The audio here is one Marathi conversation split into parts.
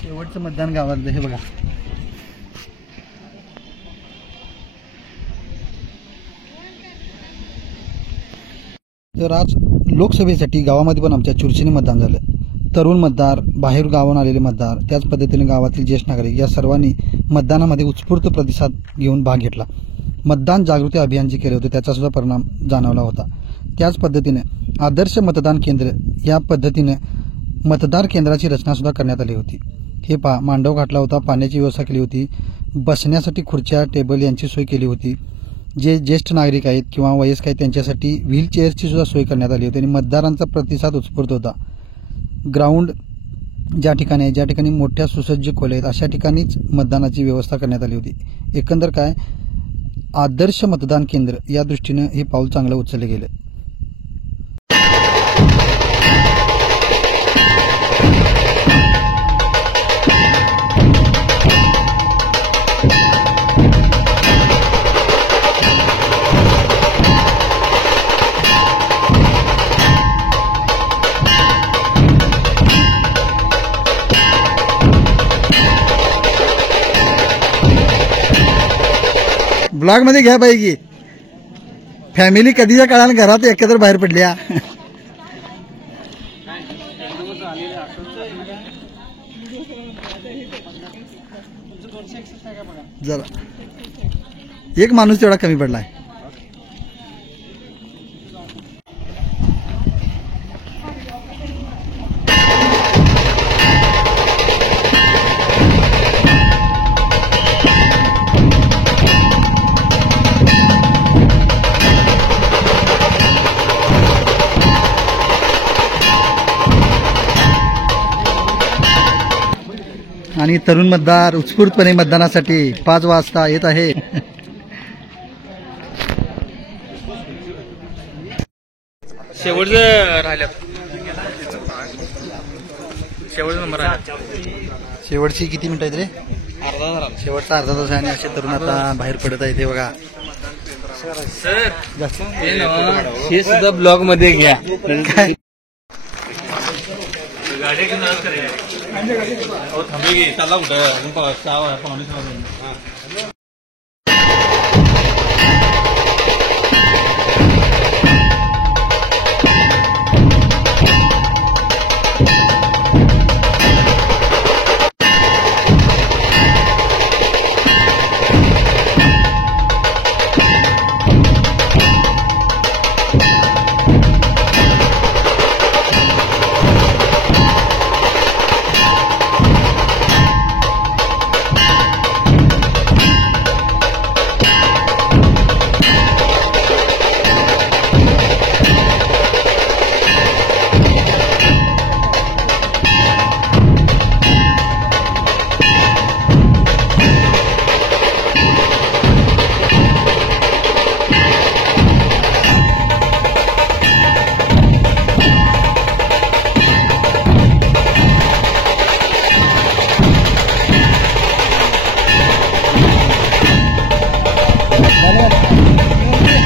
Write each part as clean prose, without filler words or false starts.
शेवटचं मतदान गावातलं हे बघा. तर आज लोकसभेसाठी गावामध्ये पण आमच्या चुरशीने मतदान झालं. तरुण मतदार, बाहेर गावाहून आलेले मतदार, त्याच पद्धतीने गावातील ज्येष्ठ नागरिक या सर्वांनी मतदानामध्ये उत्स्फूर्त प्रतिसाद घेऊन भाग घेतला. मतदान जागृती अभियान जे केले होते त्याचा सुद्धा परिणाम जाणवला होता. त्याच पद्धतीने आदर्श मतदान केंद्र या पद्धतीने मतदार केंद्राची रचना सुद्धा करण्यात आली होती. हे मांडव घातला होता, पाण्याची व्यवस्था केली होती, बसण्यासाठी खुर्च्या टेबल यांची सोय केली होती. जे ज्येष्ठ नागरिक आहेत किंवा वयस्क आहेत त्यांच्यासाठी व्हीलचेअरची सुद्धा सोय करण्यात आली होती आणि मतदारांचा प्रतिसाद उत्स्फूर्त होता. ग्राउंड ज्या ठिकाणी मोठ्या सुसज्ज खोल्या आहेत अशा ठिकाणीच मतदानाची व्यवस्था करण्यात आली होती. एकंदर काय आदर्श मतदान केंद्र या दृष्टीने हे पाऊल चांगलं उचलले गेले. ब्लॉग मध्ये घ्या पाहिजे. फॅमिली कधीच्या काळाने घरात एकत्र बाहेर पडल्या. जरा एक माणूस तेवढा कमी पडलाय. आणि तरुण मतदार उत्स्फूर्तपणे मतदानासाठी 5 वाजता येत आहे. शेवटचं राहिलं, शेवटचा नंबर आहे. शेवटची किती मिनिटं आहेत रे? शेवटचा अर्धा तास आहे आणि असे तरुण आता बाहेर पडत आहेत. हे बघा सर, हे सुद्धा ब्लॉग मध्ये घ्या. गाडी थांबे चालला कुठं 6 पावणे 6.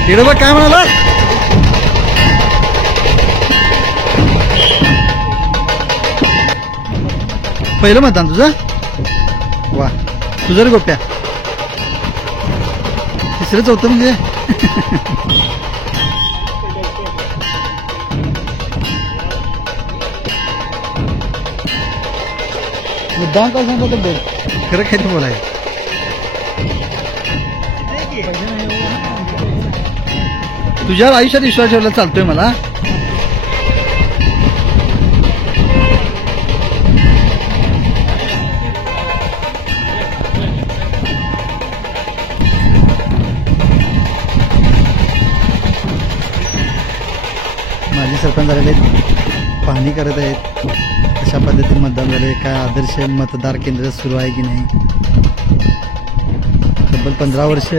हिडबा काय म्हणाला? पहिलं मतदान तुझं? वा, तुझं रे गोप्या. तिसरं चौथं म्हणजे मुद्दाम काय सांगतो तर बोल, खरं काही बोलाय. तुझ्या आयुष्यात विश्वास ठेवला चालतोय मला. माजी सरपंच झालेले पाहणी करत आहेत अशा पद्धतीने मतदान झाले. काय आदर्श मतदार केंद्र सुरू आहे की नाही? तब्बल 15 वर्ष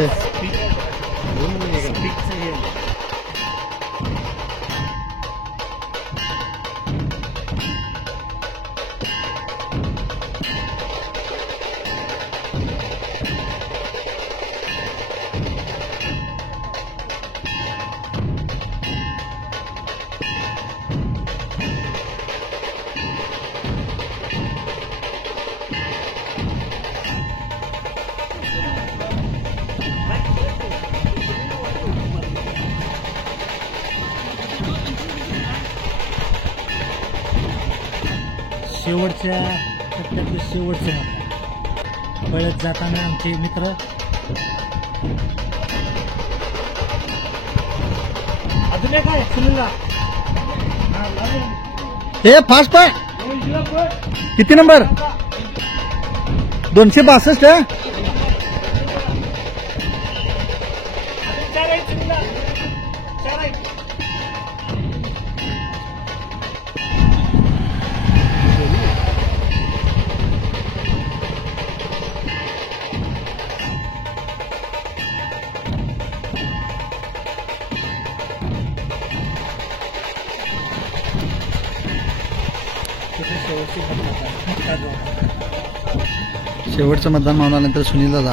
शेवटच्या टप्प्यातलं शेवटचं मतदान. पळत जाताना आमचे मित्र अजून एक आहे सुनीलला. हे फास्ट पाय किती नंबर 262 आहे. चार आहेत सुनीलला. चार आहेत. शेवटचं मतदान मावून आल्यानंतर सुनीलला जा.